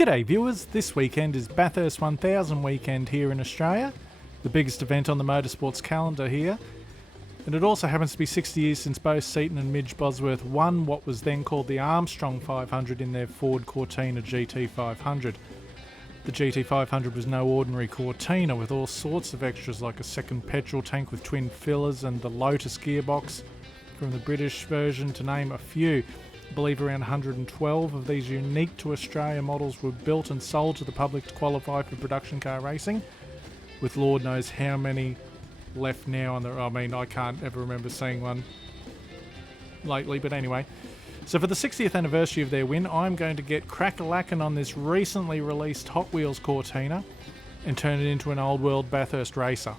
G'day viewers, this weekend is Bathurst 1000 weekend here in Australia, the biggest event on the motorsports calendar here, and it also happens to be 60 years since both Seton and Midge Bosworth won what was then called the Armstrong 500 in their Ford Cortina GT500. The GT500 was no ordinary Cortina with all sorts of extras like a second petrol tank with twin fillers and the Lotus gearbox from the British version, to name a few. I believe around 112 of these unique to Australia models were built and sold to the public to qualify for production car racing, with Lord knows how many left now. I can't ever remember seeing one lately, but anyway. So for the 60th anniversary of their win, I'm going to get crack-a-lackin' on this recently released Hot Wheels Cortina and turn it into an old world Bathurst racer.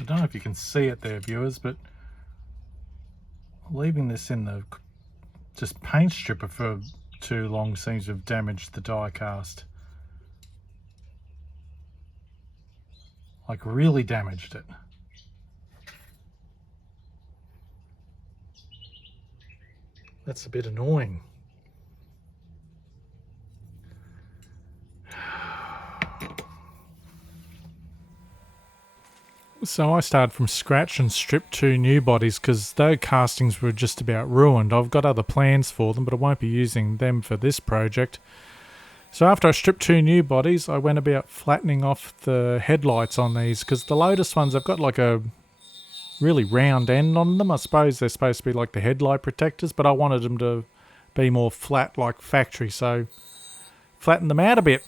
I don't know if you can see it there, viewers, but leaving this in the just paint stripper for too long seems to have damaged the die cast. Like, really damaged it. That's a bit annoying. So I started from scratch and stripped 2 new bodies because those castings were just about ruined. I've got other plans for them, but I won't be using them for this project. So after I stripped 2 new bodies, I went about flattening off the headlights on these, because the Lotus ones, I've got like a really round end on them. I suppose they're supposed to be like the headlight protectors, but I wanted them to be more flat like factory, so flattened them out a bit.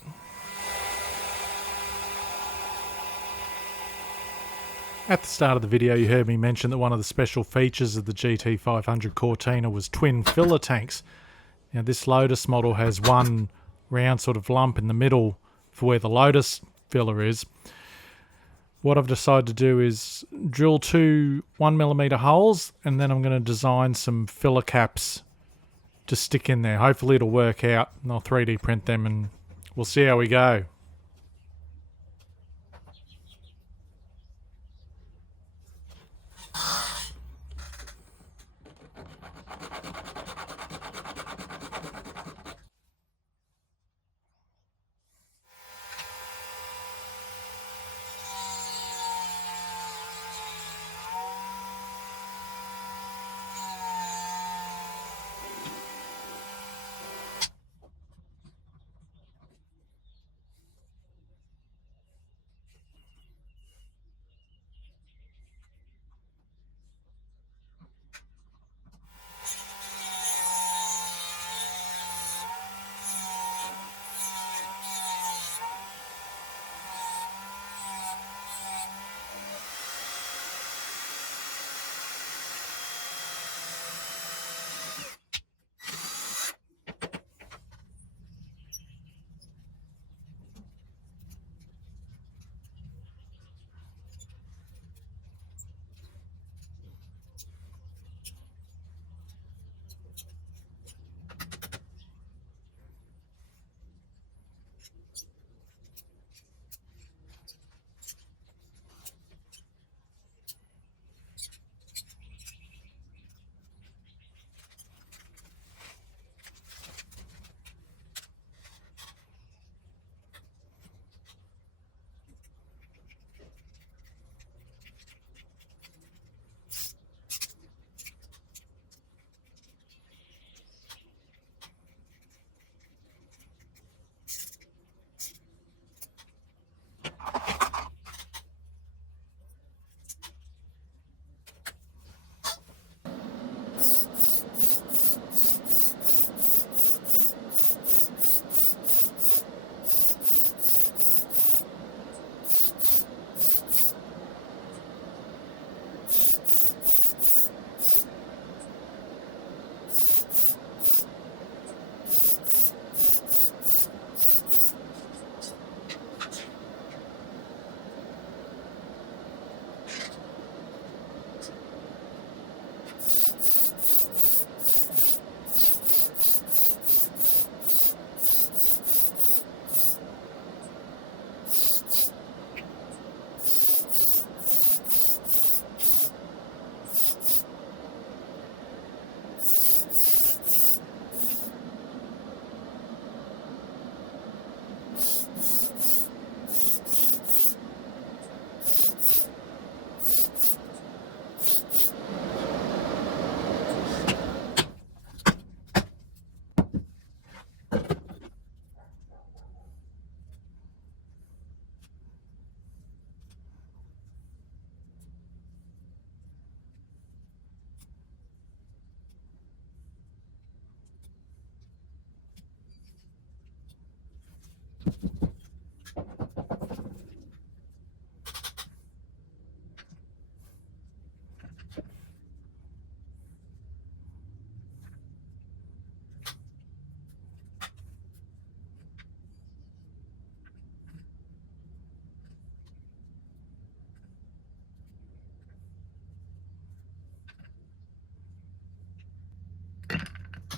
At the start of the video, you heard me mention that one of the special features of the GT500 Cortina was twin filler tanks. Now, this Lotus model has one round sort of lump in the middle for where the Lotus filler is. What I've decided to do is drill 2 1mm holes, and then I'm going to design some filler caps to stick in there. Hopefully it'll work out, and I'll 3D print them and we'll see how we go.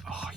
Oh,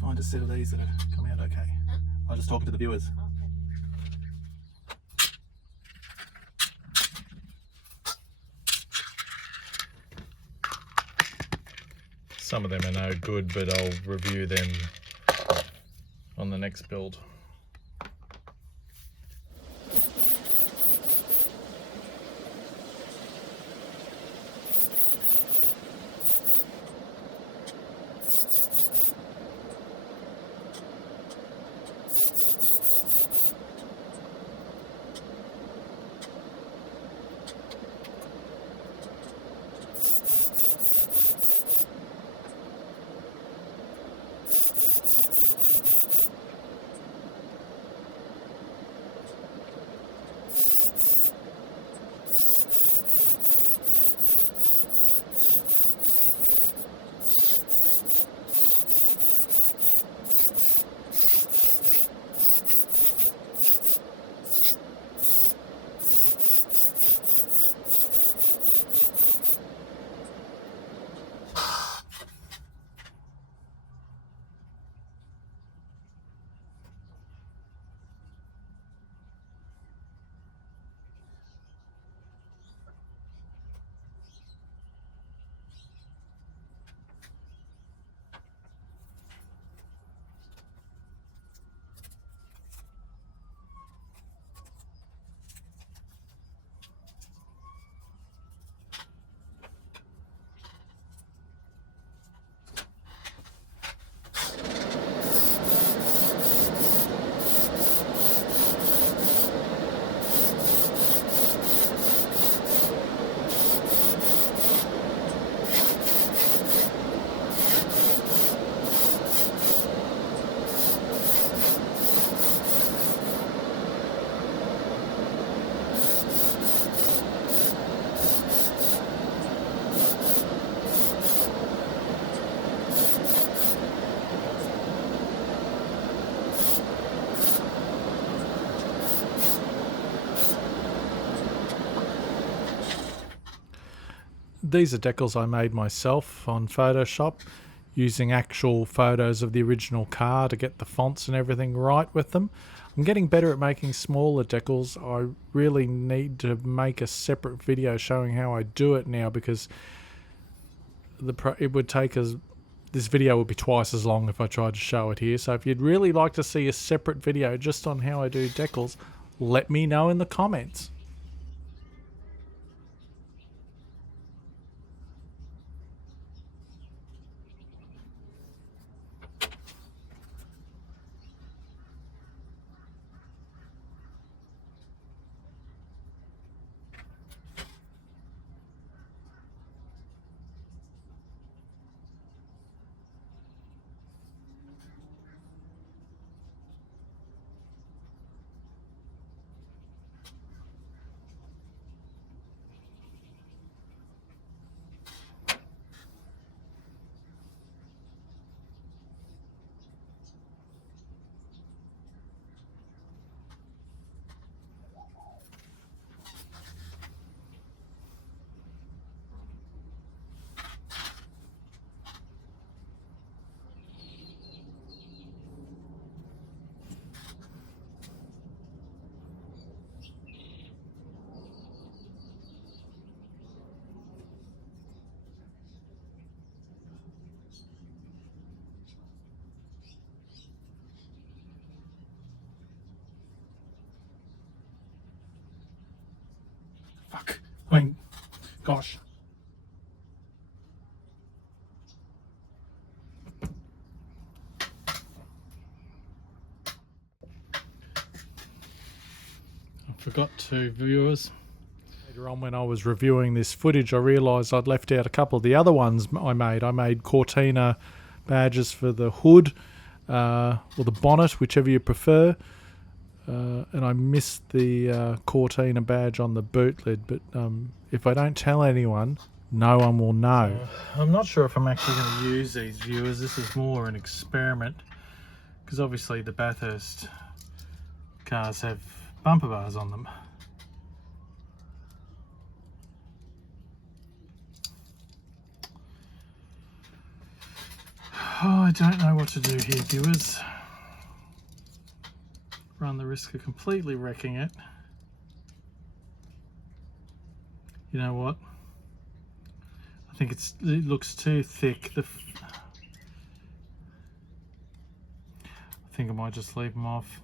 find a set of these that have come out okay. I was just talking to the viewers. Some of them are no good, but I'll review them on the next build. These are decals I made myself on Photoshop using actual photos of the original car to get the fonts and everything right with them. I'm getting better at making smaller decals. I really need to make a separate video showing how I do it now, because it would take us... This video would be twice as long if I tried to show it here. So if you'd really like to see a separate video just on how I do decals, let me know in the comments. Gosh. I forgot to, viewers. Later on when I was reviewing this footage, I realised I'd left out a couple of the other ones I made. I made Cortina badges for the hood, or the bonnet, whichever you prefer. And I missed the Cortina badge on the boot lid, but if I don't tell anyone, no one will know. I'm not sure if I'm actually going to use these, viewers. This is more an experiment, because obviously the Bathurst cars have bumper bars on them. Oh, I don't know what to do here, viewers. Run the risk of completely wrecking it. You know what? I think it looks too thick. I think I might just leave them off.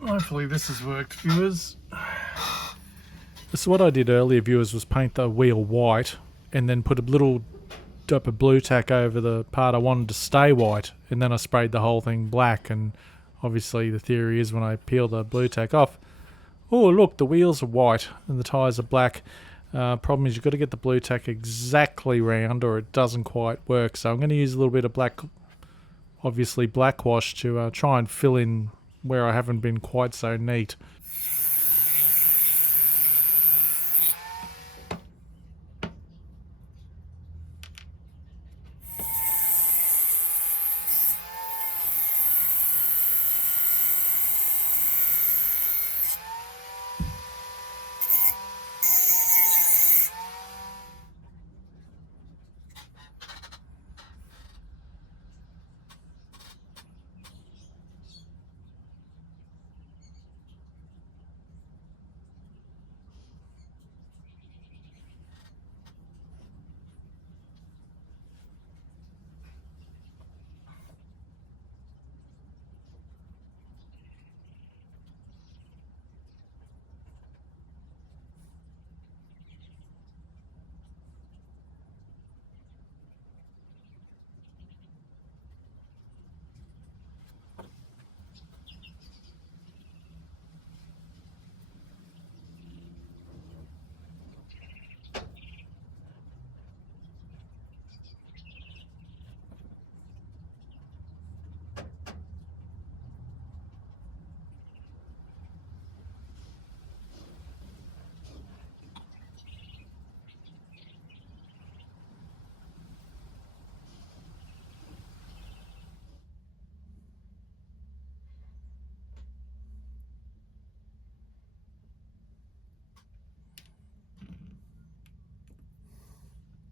Hopefully this has worked, viewers. So what I did earlier, viewers, was paint the wheel white and then put a little dip of blue tack over the part I wanted to stay white, and then I sprayed the whole thing black. And obviously the theory is when I peel the blue tack off, oh look, the wheels are white and the tyres are black. Problem is you've got to get the blue tack exactly round or it doesn't quite work. So I'm going to use a little bit of black, obviously black wash, to try and fill in where I haven't been quite so neat.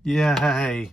Yay!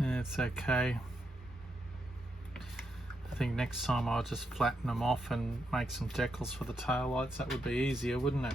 It's okay. I think next time I'll just flatten them off and make some decals for the taillights. That would be easier, wouldn't it?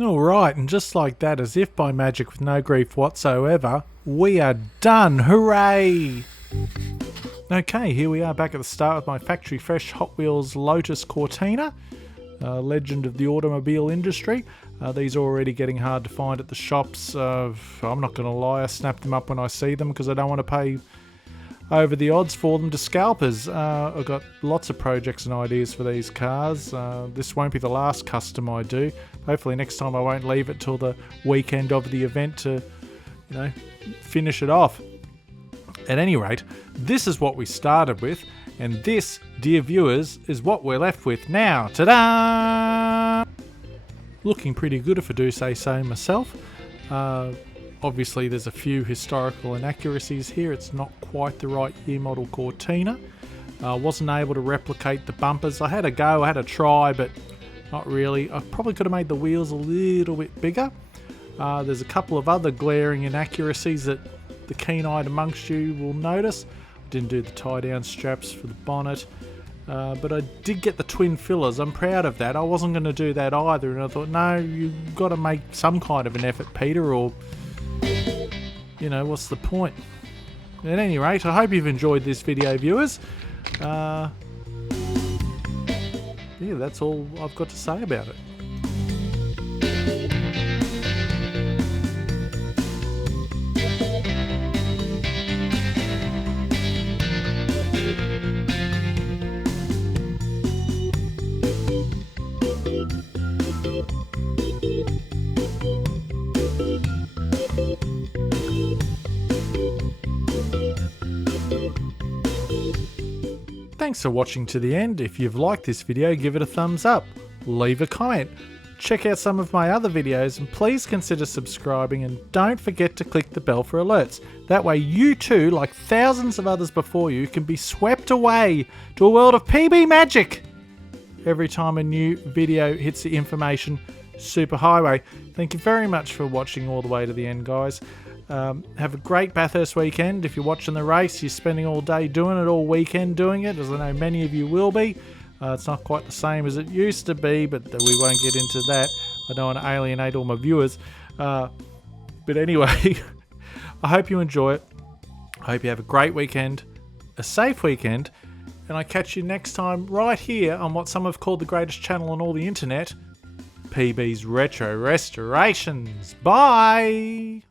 Alright, and just like that, as if by magic with no grief whatsoever, we are done! Hooray! Okay, here we are back at the start with my factory fresh Hot Wheels Lotus Cortina, legend of the automobile industry. These are already getting hard to find at the shops. I'm not going to lie, I snap them up when I see them because I don't want to pay over the odds for them to scalpers. I've got lots of projects and ideas for these cars. This won't be the last custom I do. Hopefully next time I won't leave it till the weekend of the event to, finish it off. At any rate, this is what we started with, and this, dear viewers, is what we're left with now. Ta-da! Looking pretty good if I do say so myself. Obviously there's a few historical inaccuracies here. It's not quite the right year model Cortina. Wasn't able to replicate the bumpers. I had a go, I had a try, but not really. I probably could have made the wheels a little bit bigger. There's a couple of other glaring inaccuracies that the keen-eyed amongst you will notice. I didn't do the tie-down straps for the bonnet, but I did get the twin fillers. I'm proud of that. I wasn't going to do that either, and I thought, no, you've got to make some kind of an effort, Peter, or what's the point? At any rate, I hope you've enjoyed this video, viewers. Yeah, that's all I've got to say about it. Thanks for watching to the end. If you've liked this video, give it a thumbs up, leave a comment, check out some of my other videos, and please consider subscribing, and don't forget to click the bell for alerts. That way you too, like thousands of others before you, can be swept away to a world of PB magic every time a new video hits the information superhighway. Thank you very much for watching all the way to the end, guys. Have a great Bathurst weekend. If you're watching the race, you're spending all day doing it, all weekend doing it, as I know many of you will be. It's not quite the same as it used to be, but we won't get into that. I don't want to alienate all my viewers. But anyway, I hope you enjoy it. I hope you have a great weekend, a safe weekend, and I catch you next time right here on what some have called the greatest channel on all the internet, PB's Retro Restorations. Bye!